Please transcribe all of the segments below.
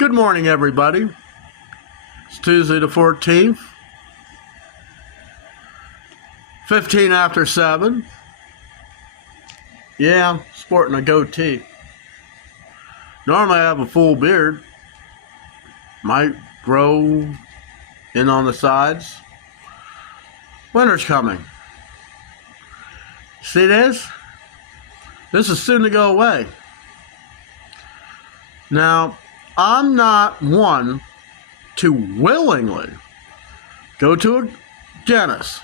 Good morning, everybody. It's Tuesday the 14th, 15 after 7. Yeah, sporting a goatee. Normally I have a full beard. Might grow in on the sides. Winter's coming. See this? This is soon to go away. Now, I'm not one to willingly go to a dentist,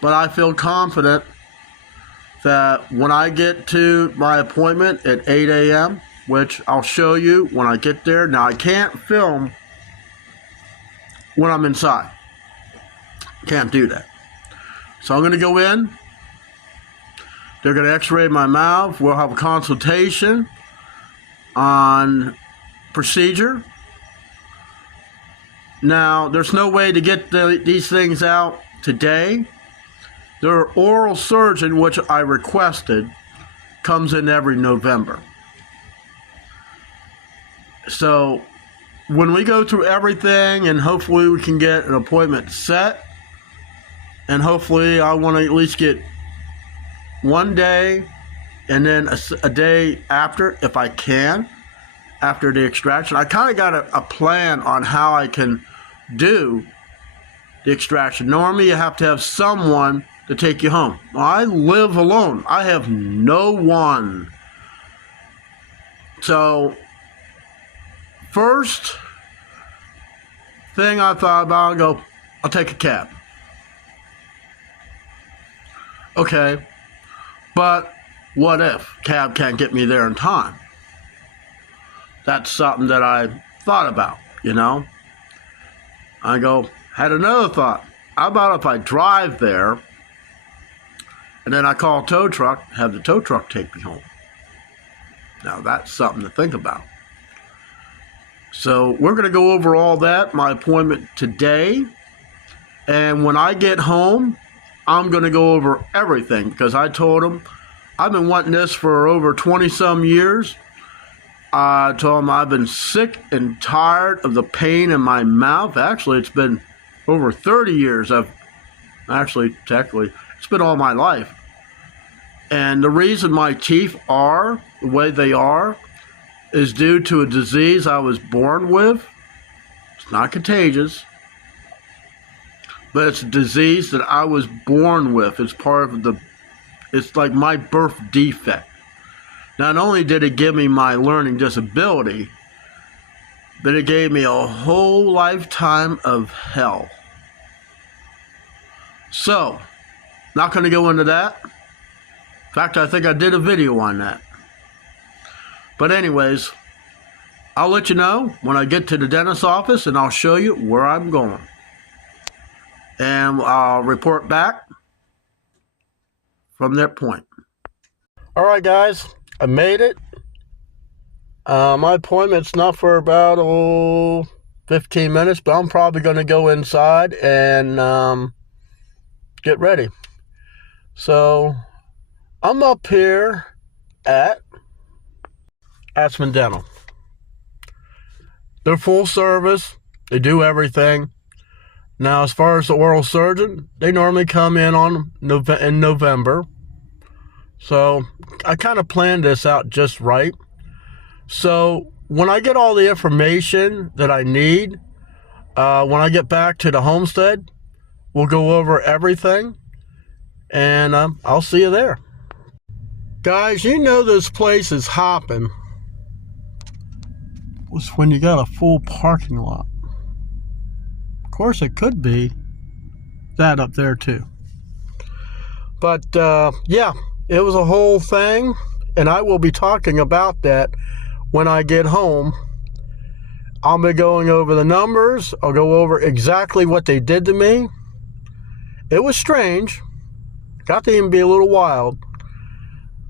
but I feel confident that when I get to my appointment at 8 a.m., which I'll show you when I get there. Now, I can't film when I'm inside. Can't do that. So I'm going to go in. They're going to x-ray my mouth. We'll have a consultation on procedure. Now, there's no way to get these things out today. Their oral surgeon, which I requested, comes in every November. So when we go through everything and hopefully we can get an appointment set, and hopefully I want to at least get one day and then a day after, if I can, after the extraction. I kind of got a plan on how I can do the extraction. Normally you have to have someone to take you home. Well, I live alone. I have no one. So first thing I thought about, I'll take a cab. Okay, but what if cab can't get me there in time? That's something that I thought about, had another thought. How about if I drive there and then I call a tow truck, have the tow truck take me home? Now that's something to think about. So we're going to go over all that, my appointment today. And when I get home, I'm going to go over everything because I told them I've been wanting this for over 20 some years. I told them I've been sick and tired of the pain in my mouth. Actually, it's been over 30 years. Technically, it's been all my life. And the reason my teeth are the way they are is due to a disease I was born with. It's not contagious, but it's a disease that I was born with. It's like my birth defect. Not only did it give me my learning disability, but it gave me a whole lifetime of hell. So, not going to go into that. In fact, I think I did a video on that. But anyways, I'll let you know when I get to the dentist's office and I'll show you where I'm going. And I'll report back from that point. All right, guys, I made it. My appointment's not for about 15 minutes, but I'm probably going to go inside and get ready. So I'm up here at Aspen Dental. They're full service. They do everything. Now, as far as the oral surgeon, they normally come in in November. So I kind of planned this out just right. So when I get all the information that I need, when I get back to the homestead, we'll go over everything. And I'll see you there. Guys, this place is hopping. Was when you got a full parking lot. Of course, it could be that up there too. But yeah, it was a whole thing, and I will be talking about that when I get home. I'll be going over the numbers. I'll go over exactly what they did to me. It was strange. Got to even be a little wild.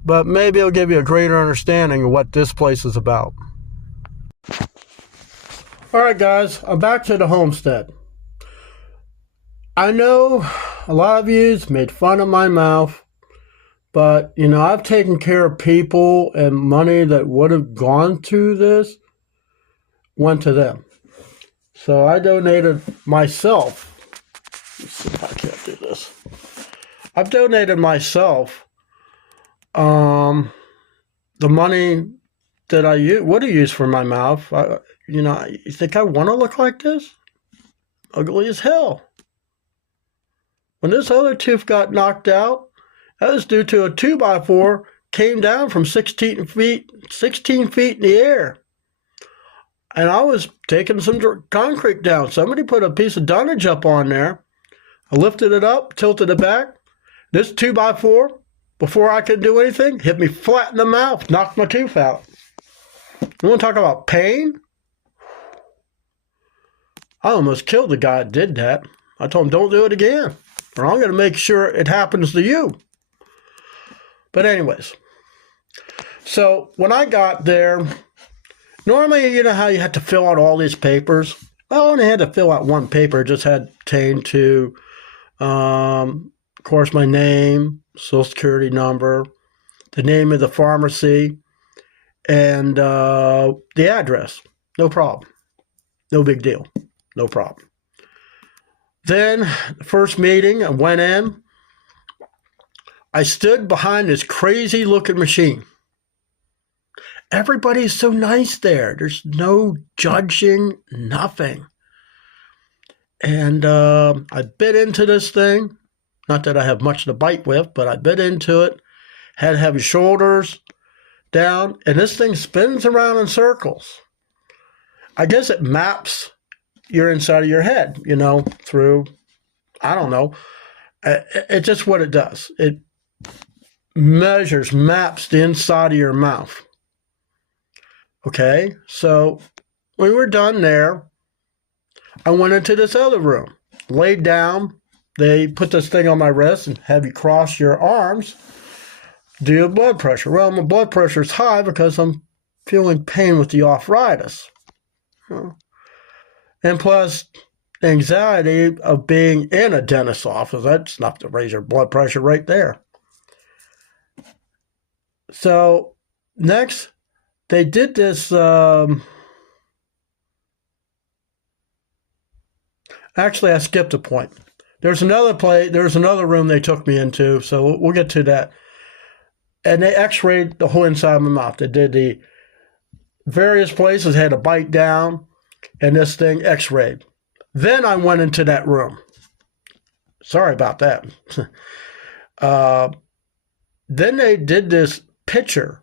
But maybe it'll give you a greater understanding of what this place is about. Alright guys, I'm back to the homestead. I know a lot of you made fun of my mouth, but I've taken care of people and money that would have gone to this went to them. So I donated myself. Let's see if I can't do this. I've donated myself the money that I would have used for my mouth. You think I want to look like this? Ugly as hell. When this other tooth got knocked out, that was due to a 2x4 came down from 16 feet in the air. And I was taking some concrete down. Somebody put a piece of dunnage up on there. I lifted it up, tilted it back. This 2x4, before I could do anything, hit me flat in the mouth, knocked my tooth out. You want to talk about pain? I almost killed the guy that did that. I told him, don't do it again, or I'm going to make sure it happens to you. But anyways, so when I got there, normally, you know how you had to fill out all these papers? I only had to fill out one paper. It just had pertained to, of course, my name, social security number, the name of the pharmacy, and the address. No problem. No big deal. No problem. Then, the first meeting, I went in. I stood behind this crazy-looking machine. Everybody's so nice there. There's no judging, nothing. And I bit into this thing. Not that I have much to bite with, but I bit into it. Had heavy shoulders down. And this thing spins around in circles. I guess it maps your inside of your head, through, I don't know. It's just what it does. It maps the inside of your mouth. Okay, so when we were done there, I went into this other room, laid down. They put this thing on my wrist and have you cross your arms, do your blood pressure. Well, my blood pressure is high because I'm feeling pain with the arthritis. And plus, anxiety of being in a dentist's office. That's enough to raise your blood pressure right there. So, next, they did this, actually, I skipped a point. There's another room they took me into, so we'll get to that. And they x-rayed the whole inside of my mouth. They did the various places, had to bite down, and this thing x-rayed. Then I went into that room. Sorry about that. Then they did this picture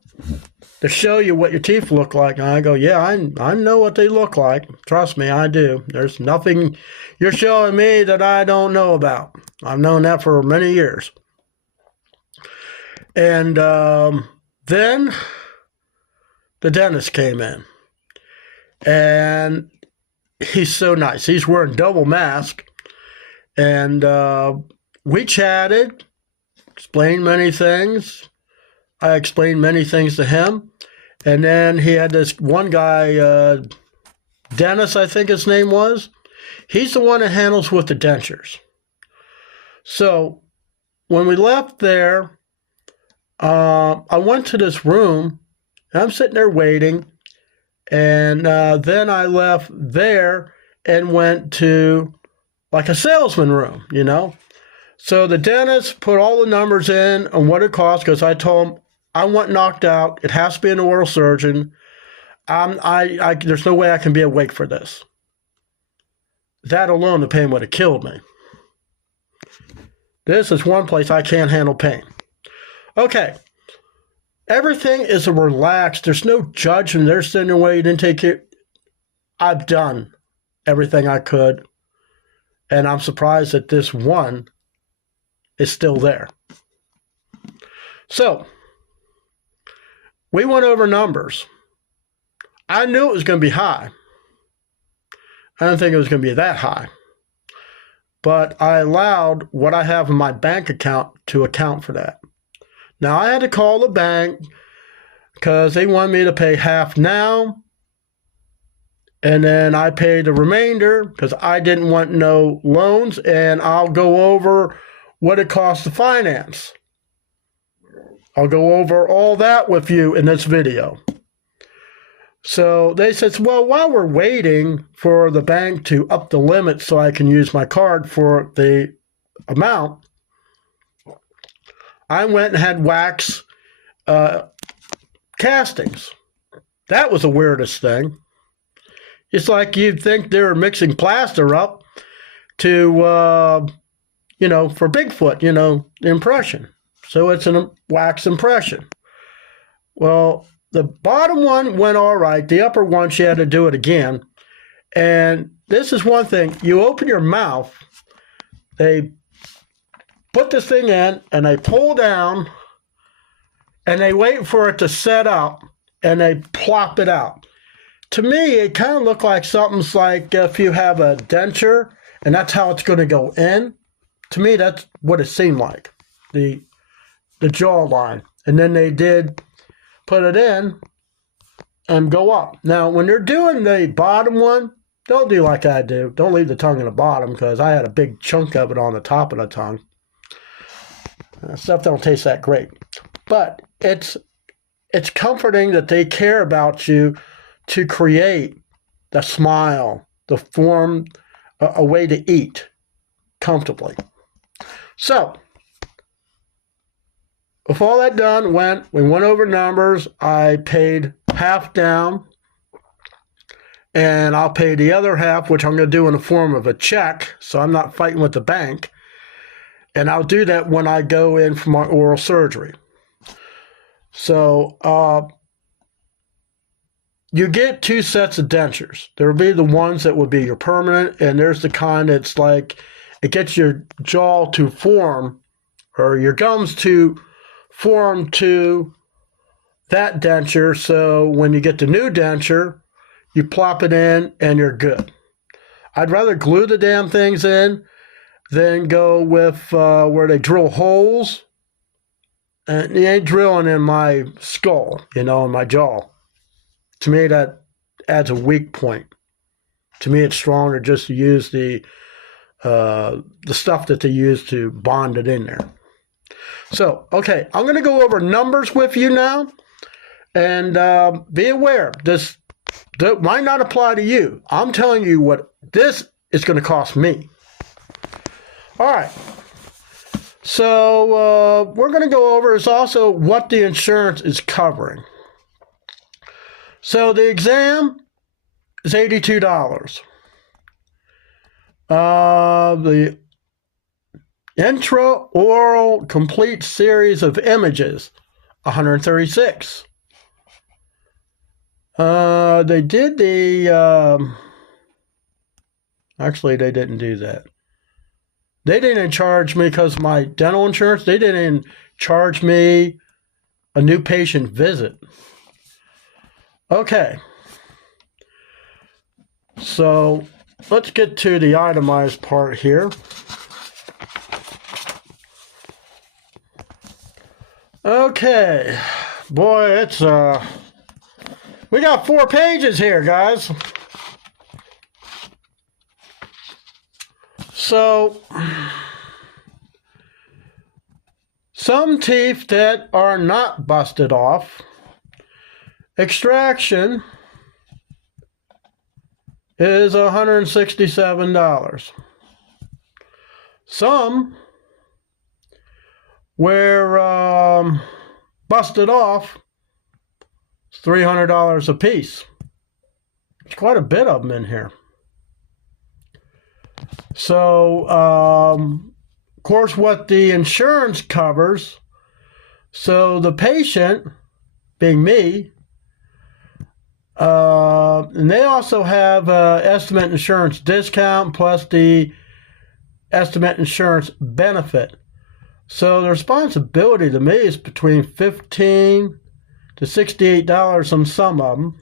to show you what your teeth look like. And I go, yeah, I know what they look like. Trust me, I do. There's nothing you're showing me that I don't know about. I've known that for many years. And then the dentist came in. And he's so nice. He's wearing double mask. And we chatted, explained many things. I explained many things to him. And then he had this one guy, Dennis, I think his name was. He's the one that handles with the dentures. So when we left there, I went to this room. And I'm sitting there waiting. And then I left there and went to like a salesman room, So the dentist put all the numbers in on what it cost because I told him I want knocked out. It has to be an oral surgeon. There's no way I can be awake for this. That alone, the pain would have killed me. This is one place I can't handle pain. Okay. Everything is relaxed. There's no judgment. They're sitting away. You didn't take care. I've done everything I could. And I'm surprised that this one is still there. So, we went over numbers. I knew it was going to be high. I didn't think it was going to be that high. But I allowed what I have in my bank account to account for that. Now, I had to call the bank because they wanted me to pay half now. And then I paid the remainder because I didn't want no loans. And I'll go over what it costs to finance. I'll go over all that with you in this video. So they said, well, while we're waiting for the bank to up the limit so I can use my card for the amount, I went and had wax castings. That was the weirdest thing. It's like you'd think they were mixing plaster up to, for Bigfoot, the impression. So it's a wax impression. Well, the bottom one went all right. The upper one, she had to do it again. And this is one thing. You open your mouth, they put this thing in, and they pull down, and they wait for it to set up, and they plop it out. To me, it kind of looked like something's like if you have a denture, and that's how it's going to go in. To me, that's what it seemed like, the jawline. And then they did put it in and go up. Now, when they're doing the bottom one, don't do like I do. Don't leave the tongue in the bottom, because I had a big chunk of it on the top of the tongue. Stuff don't taste that great. But it's comforting that they care about you to create the smile, the form, a way to eat comfortably. So, with all that done, we went over numbers. I paid half down, and I'll pay the other half, which I'm going to do in the form of a check, so I'm not fighting with the bank. And I'll do that when I go in for my oral surgery. So, you get 2 sets of dentures. There will be the ones that would be your permanent, and there's the kind that's like, it gets your jaw to form, or your gums to form to that denture, so when you get the new denture, you plop it in and you're good. I'd rather glue the damn things in than go with where they drill holes. And you ain't drilling in my skull, in my jaw. To me, that adds a weak point. To me, it's stronger just to use the stuff that they use to bond it in there. So, okay, I'm going to go over numbers with you now, and be aware, this might not apply to you. I'm telling you what this is going to cost me. All right, so we're going to go over is also what the insurance is covering. So the exam is $82. The intraoral complete series of images, $136. They did the, actually they didn't do that. They didn't charge me because of my dental insurance. They didn't charge me a new patient visit. Okay. So let's get to the itemized part here. Okay. Boy, it's we got 4 pages here, guys. So, some teeth that are not busted off. Extraction is $167. Some where busted off, it's $300 a piece. There's quite a bit of them in here. So, of course, what the insurance covers, so the patient, being me, and they also have estimate insurance discount plus the estimate insurance benefit. So the responsibility to me is between $15 to $68 on some of them.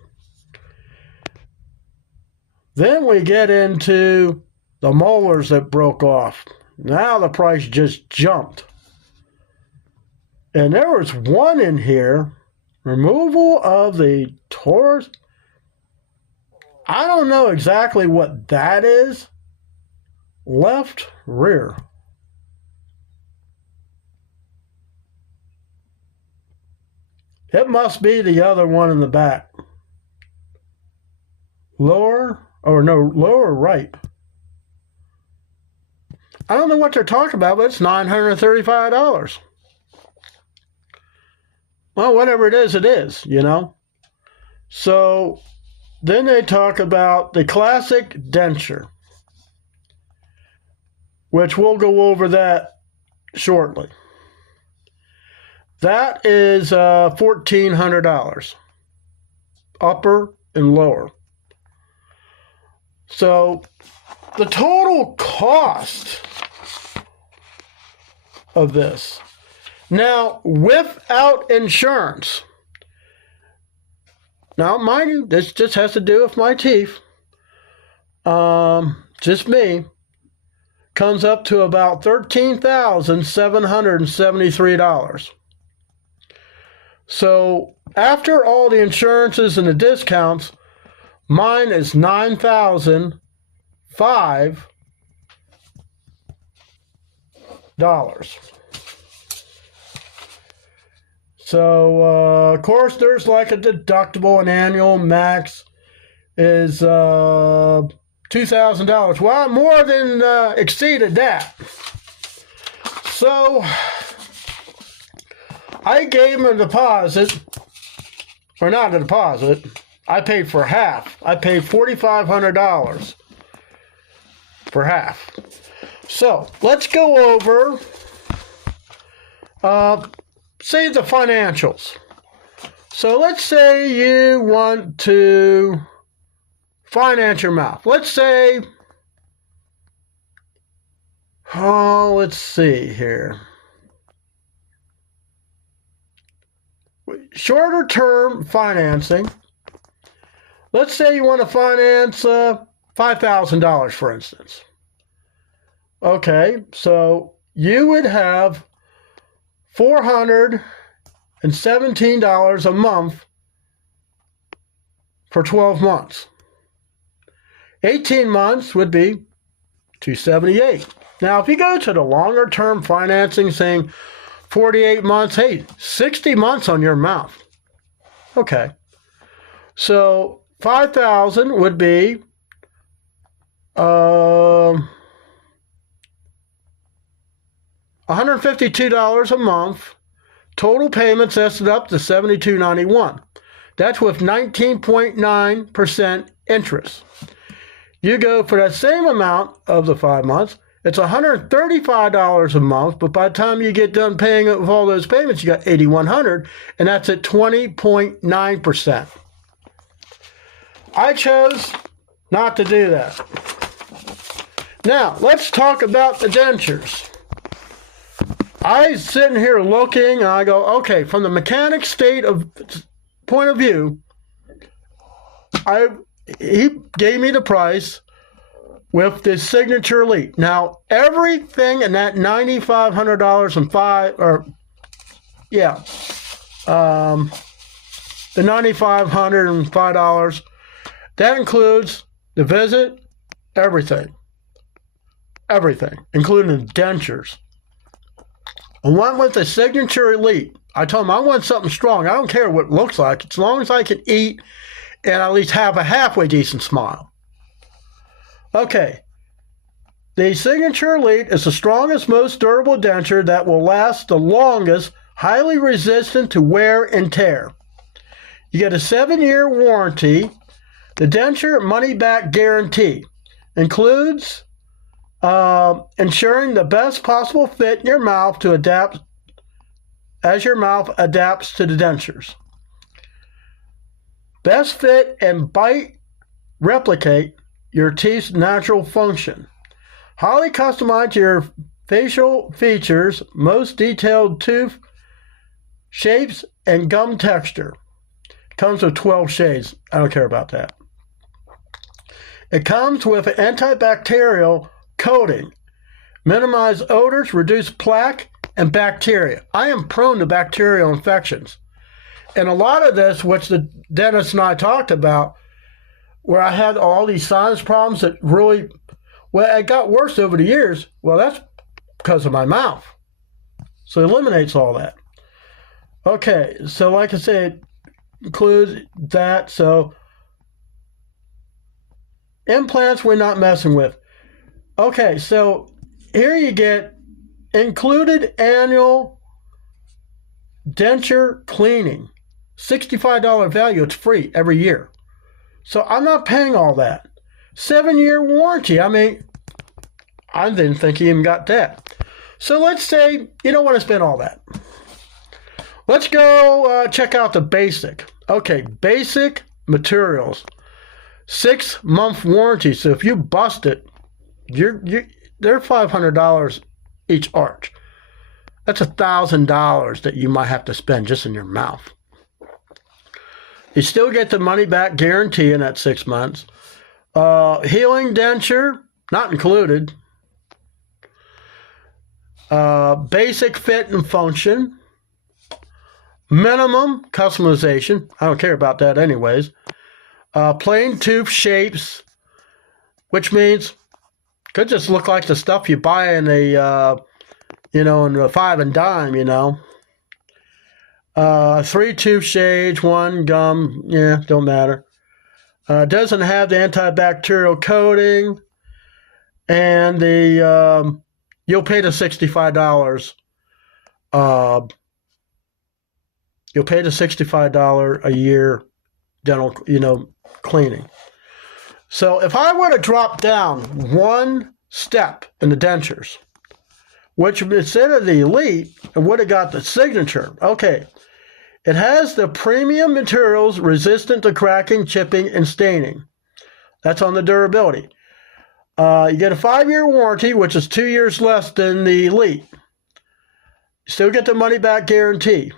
Then we get into the molars that broke off. Now the price just jumped. And there was one in here, removal of the torus. I don't know exactly what that is. Left rear. It must be the other one in the back. lower right. I don't know what they're talking about, but it's $935. Well, whatever it is, you know. So then they talk about the classic denture, which we'll go over that shortly. That is $1,400, upper and lower. So the total cost of this, now without insurance, now mind you, this just has to do with my teeth, just me, comes up to about $13,773. So after all the insurances and the discounts, mine is $9,005. So, of course, there's like a deductible, an annual max is $2,000. Well, I more than exceeded that. So, I gave him a deposit, or not a deposit, I paid for half. I paid $4,500 for half. So, let's go over, say the financials. So, let's say you want to finance your mouth. Let's say, let's see here. Shorter term financing. Let's say you want to finance $5,000, for instance. Okay, so you would have $417 a month for 12 months. 18 months would be $278. Now, if you go to the longer term financing, saying 48 months, hey, 60 months on your mouth. Okay. So $5,000 would be $152 a month. Total payments estimate up to $72.91. That's with 19.9% interest. You go for that same amount of the 5 months, it's $135 a month, but by the time you get done paying it with all those payments, you got $8,100, and that's at 20.9%. I chose not to do that. Now, let's talk about the dentures. I sitting here looking, and I go, okay, from the mechanic's point of view, he gave me the price with the Signature Elite. Now, everything in that $9,500 and the $9,505, that includes the visit, everything, including the dentures. I went with the Signature Elite. I told him I want something strong. I don't care what it looks like, as long as I can eat and at least have a halfway decent smile. Okay, the Signature Elite is the strongest, most durable denture that will last the longest, highly resistant to wear and tear. You get a 7-year warranty. The denture money-back guarantee includes ensuring the best possible fit in your mouth to adapt as your mouth adapts to the dentures. Best fit and bite replicate your teeth's natural function. Highly customized to your facial features, most detailed tooth shapes, and gum texture. Comes with 12 shades. I don't care about that. It comes with an antibacterial coating. Minimize odors, reduce plaque and bacteria. I am prone to bacterial infections. And a lot of this, which the dentist and I talked about, where I had all these sinus problems that really, well, it got worse over the years. Well, that's because of my mouth. So it eliminates all that. Okay, so like I said, it includes that. So Implants we're not messing with. Okay, so here you get included annual denture cleaning. $65 value. It's free every year. So I'm not paying all that. 7-year warranty. I mean, I didn't think you even got that. So let's say you don't want to spend all that. Let's go check out the basic. Okay, basic materials. 6-month warranty. So if you bust it, they're $500 each arch. That's $1,000 that you might have to spend just in your mouth. You still get the money back guarantee in that 6 months. Healing denture, not included. Basic fit and function. Minimum customization. I don't care about that anyways. Plain tooth shapes, which means could just look like the stuff you buy in a, in the 5 and dime, 3 tooth shades, 1 gum, don't matter. Doesn't have the antibacterial coating, and you'll pay the $65. You'll pay the $65 a year dental, cleaning. So if I were to drop down 1 step in the dentures, which instead of the Elite, it would have got the Signature. Okay, it has the premium materials resistant to cracking, chipping, and staining. That's on the durability. You get a 5-year warranty, which is 2 years less than the Elite. You still get the money back guarantee.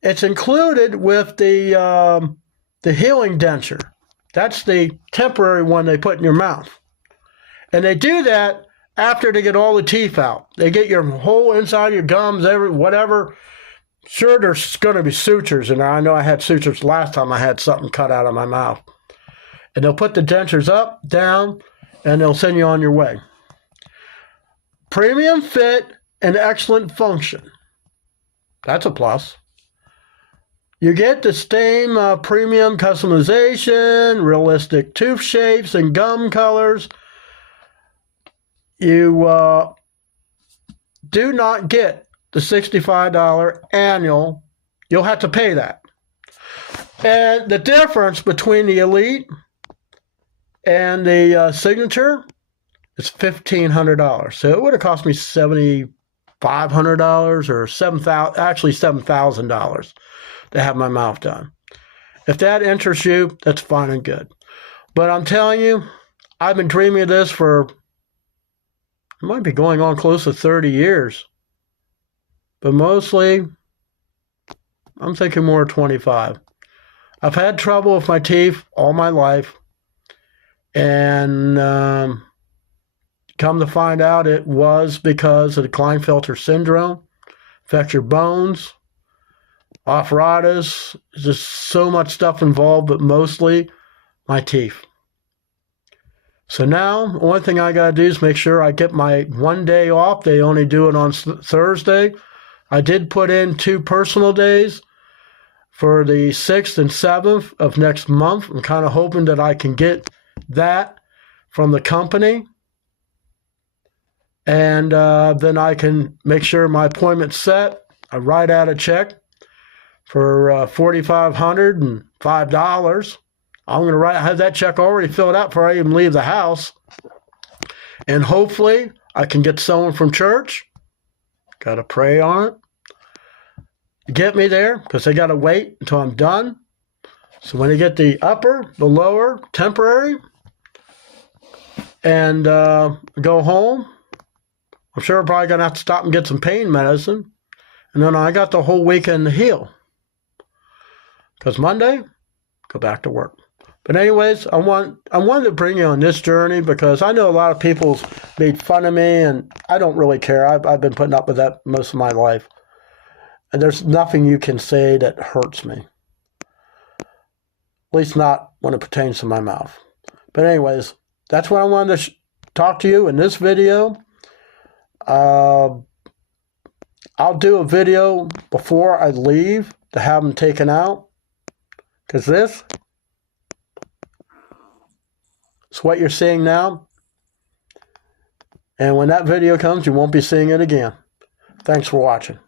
It's included with the healing denture. That's the temporary one they put in your mouth. And they do that after they get all the teeth out. They get your whole inside of your gums, whatever. Sure, there's going to be sutures in there. I know I had sutures last time I had something cut out of my mouth. And they'll put the dentures up, down, and they'll send you on your way. Premium fit and excellent function. That's a plus. You get the same premium customization, realistic tooth shapes and gum colors. You do not get the $65 annual. You'll have to pay that. And the difference between the Elite and the Signature is $1,500. So it would have cost me $7,500 or $7,000 to have my mouth done. If that interests you, that's fine and good. But I'm telling you, I've been dreaming of this for, it might be going on close to 30 years. But mostly, I'm thinking more 25. I've had trouble with my teeth all my life. And come to find out, it was because of the Klinefelter syndrome. Affects your bones, arthritis, just so much stuff involved, but mostly my teeth. So now, the only thing I got to do is make sure I get my 1 day off. They only do it on Thursday. I did put in 2 personal days for the 6th and 7th of next month. I'm kind of hoping that I can get that from the company. And then I can make sure my appointment's set. I write out a check for $4,505. I'm going to have that check already filled out before I even leave the house. And hopefully I can get someone from church. Got to pray on it. Get me there, because they got to wait until I'm done. So when they get the upper, the lower, temporary, and go home, I'm sure I'm probably going to have to stop and get some pain medicine. And then I got the whole weekend to heal. Because Monday, go back to work. But anyways, I wanted to bring you on this journey because I know a lot of people made fun of me, and I don't really care. I've been putting up with that most of my life. And there's nothing you can say that hurts me. At least not when it pertains to my mouth. But anyways, that's what I wanted to talk to you in this video. I'll do a video before I leave to have them taken out. Because this It's what you're seeing now. And when that video comes, you won't be seeing it again. Thanks for watching.